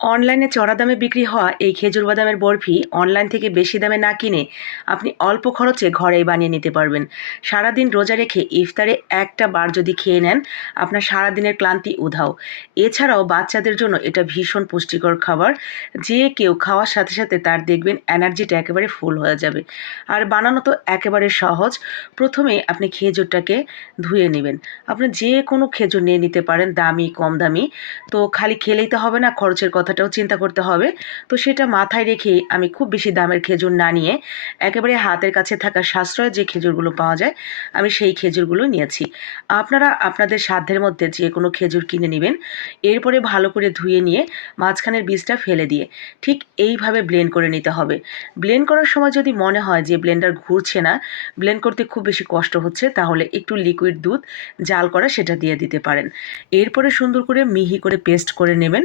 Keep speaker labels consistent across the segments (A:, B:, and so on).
A: অনলাইনে চড়া দামে বিক্রি হওয়া এই খেজুর বাদামের বরফি অনলাইন থেকে বেশি দামে না কিনে আপনি অল্প খরচে ঘরেই বানিয়ে নিতে পারবেন। সারাদিন রোজা রেখে ইফতারে একটা বার যদি খেয়ে নেন, আপনার সারাদিনের ক্লান্তি উধাও। এছাড়াও বাচ্চাদের জন্য এটা ভীষণ পুষ্টিকর খাবার। যে কেউ খাওয়ার সাথে সাথে তার দেখবেন এনার্জিটা একেবারে ফুল হয়ে যাবে। আর বানানো তো একেবারে সহজ। প্রথমে আপনি খেজুরটাকে ধুয়ে নেবেন। আপনি যে কোনো খেজুর নিয়ে নিতে পারেন, দামি, কম দামি। তো খালি খেলেই তো হবে না খরচের কথাটাও চিন্তা করতে হবে। তো সেটা মাথায় রেখে আমি খুব বেশি দামের খেজুর না নিয়ে একেবারে হাতের কাছে থাকা সাশ্রয় যে খেজুরগুলো পাওয়া যায়, আমি সেই খেজুরগুলো নিয়েছি। আপনারা আপনাদের সাধ্যের মধ্যে যে কোনো খেজুর কিনে নেবেন, এরপরে ভালো করে ধুয়ে নিয়ে মাঝখানের বীজটা ফেলে দিয়ে ঠিক এইভাবে ব্লেন্ড করে নিতে হবে। ব্লেন্ড করার সময় যদি মনে হয় যে ব্লেন্ডার ঘুরছে না ব্লেন্ড করতে খুব বেশি কষ্ট হচ্ছে, তাহলে একটু লিকুইড দুধ, জাল করা সেটা দিয়ে দিতে পারেন। এরপরে সুন্দর করে মিহি করে পেস্ট করে নেবেন।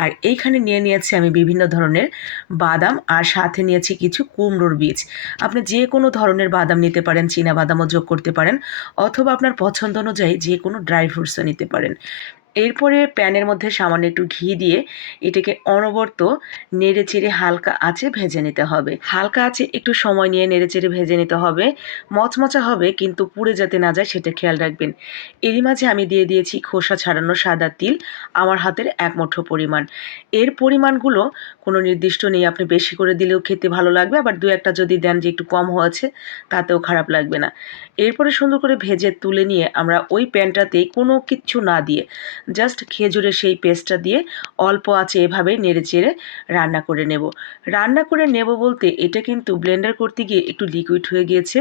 A: আর এইখানে নিয়ে নিয়েছি আমি বিভিন্ন ধরনের বাদাম আর সাথে নিয়েছি কিছু কুমড়োর বীজ। আপনি যে কোনো ধরনের বাদাম নিতে পারেন, চীনা বাদামও যোগ করতে পারেন, অথবা আপনার পছন্দ অনুযায়ী যে কোনো ড্রাই ফ্রুটসও নিতে পারেন। এরপরে প্যানের মধ্যে সামান্য একটু ঘি দিয়ে এটাকে অনবরত নেড়ে চেড়ে হালকা আঁচে ভেজে নিতে হবে। হালকা আঁচে একটু সময় নিয়ে নেড়ে চেড়ে ভেজে নিতে হবে। মচমচা হবে কিন্তু পুড়ে যাতে না যায় সেটা খেয়াল রাখবেন। এরই মাঝে আমি দিয়ে দিয়েছি খোসা ছাড়ানো সাদা তিল, আমার হাতের এক মুঠো পরিমাণ। এর পরিমাণগুলো কোনো নির্দিষ্ট নেই, আপনি বেশি করে দিলেও খেতে ভালো লাগবে, আবার দু একটা যদি দেন যে একটু কম হয়েছে, তাতেও খারাপ লাগবে না। এরপরে সুন্দর করে ভেজে তুলে নিয়ে আমরা ওই প্যানটাতে কোনো কিচ্ছু না দিয়ে জাস্ট খেজুরের সেই পেস্টটা দিয়ে অল্প আছে এভাবে নেড়ে চেড়ে রান্না করে নেব। রান্না করে নেব বলতে এটা কিন্তু ব্লেন্ডার করতে গিয়ে একটু লিকুইড হয়ে গিয়েছে।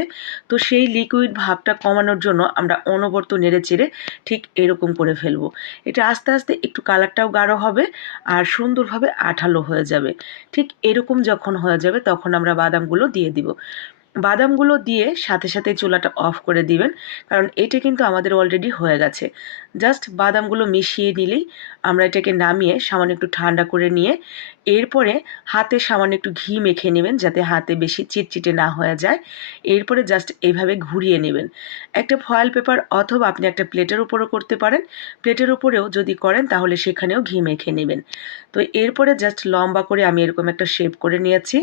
A: তো সেই লিকুইড ভাবটা কমানোর জন্য আমরা অনবর্ত নেড়ে চেড়ে ঠিক এরকম করে ফেলব। এটা আস্তে আস্তে একটু কালারটাও গাঢ় হবে আর সুন্দরভাবে আঠালো হয়ে যাবে। ঠিক এরকম যখন হয়ে যাবে তখন আমরা বাদামগুলো দিয়ে দিব। বাদামগুলো দিয়ে সাথে সাথে চুলাটা অফ করে দিবেন, কারণ এটা কিন্তু আমাদের অলরেডি হয়ে গেছে। জাস্ট বাদামগুলো মিশিয়ে নিলেই আমরা এটাকে নামিয়ে সামান্য একটু ঠান্ডা করে নিয়ে, এরপরে হাতে সামান্য একটু ঘি মেখে নেবেন যাতে হাতে বেশি চিটচিটে না হয়ে যায়। এরপরে জাস্ট এইভাবে ঘুরিয়ে নেবেন। একটা ফয়েল পেপার অথবা আপনি একটা প্লেটের উপরও করতে পারেন। প্লেটের উপরেও যদি করেন তাহলে সেখানেও ঘি মেখে নেবেন। তো এরপরে জাস্ট লম্বা করে আমি এরকম একটা শেপ করে নিয়েছি।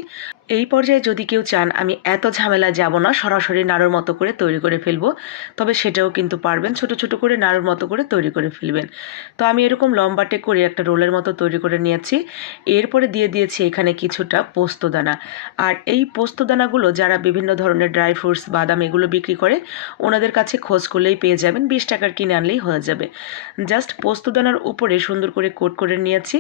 A: এই পর্যায়ে যদি কেউ চান আমি এত ঝামেলা যাব না, সরাসরি নাড়ুর মতো করে তৈরি করে ফেলব। তবে সেটাও কিন্তু পারবেন, ছোট ছোট করে নাড়ুর মতো করে তৈরি করে ফেলবেন। তো আমি এরকম লম্বাটে করে একটা রোলের মতো তৈরি করে নিয়েছি। এরপরে দিয়ে দিয়েছি এখানে কিছুটা পোস্তদানা আর এই পোস্তদানাগুলো যারা বিভিন্ন ধরনের ড্রাই ফ্রুটস, বাদাম এগুলো বিক্রি করে, ওনাদের কাছে খোঁজ করলেই পেয়ে যাবেন, বিশ টাকার কিনে আনলেই হয়ে যাবে। জাস্ট পোস্তদানার উপরে সুন্দর করে কোট করে নিয়েছি।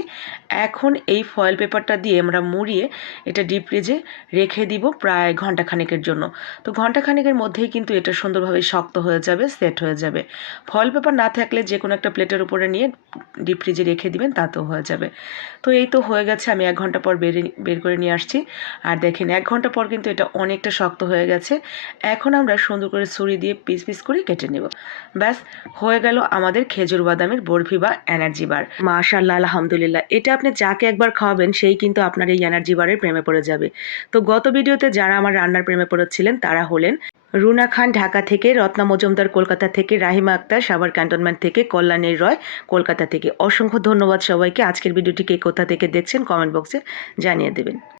A: এখন এই ফয়েল পেপারটা দিয়ে আমরা মুড়িয়ে এটা ডিপ ফ্রিজে রেখে দিব প্রায় ঘণ্টা খানেকের জন্য। তো ঘণ্টা খানেকের মধ্যেই কিন্তু এটা সুন্দরভাবে শক্ত হয়ে যাবে, সেট হয়ে যাবে। ফল পেপার না থাকলে যে কোনো একটা প্লেটের উপরে নিয়ে ডিপ ফ্রিজে রেখে দিবেন, তাতেও হয়ে যাবে। তো এই তো হয়ে গেছে, আমি এক ঘণ্টা পর বের বের করে নিয়ে আসছি। আর দেখেন, এক ঘণ্টা পর কিন্তু এটা অনেকটা শক্ত হয়ে গেছে। এখন আমরা সুন্দর করে ছুরি দিয়ে পিস পিস করে কেটে নেব। ব্যাস, হয়ে গেল আমাদের খেজুর বাদামের বরফি বা এনার্জি বার। মাশাল্লাহ আলহামদুলিল্লাহ। এটা আপনি যাকে একবার খাওয়াবেন, সেই কিন্তু আপনার এই এনার্জি বারের প্রেমে পড়ে যাবে। তো গত ভিডিওতে যারা আমার রান্নার প্রেমে পড়েছিলেন, তারা হলেন রুনা খান ঢাকা থেকে, রত্না মজুমদার কলকাতা থেকে, রাহিমা আক্তার, সাভার ক্যান্টনমেন্ট থেকে, কল্যাণীর রয় কলকাতা থেকে। অসংখ্য ধন্যবাদ সবাইকে। আজকের ভিডিওটিকে কোথা থেকে দেখছেন কমেন্ট বক্সে জানিয়ে দেবেন।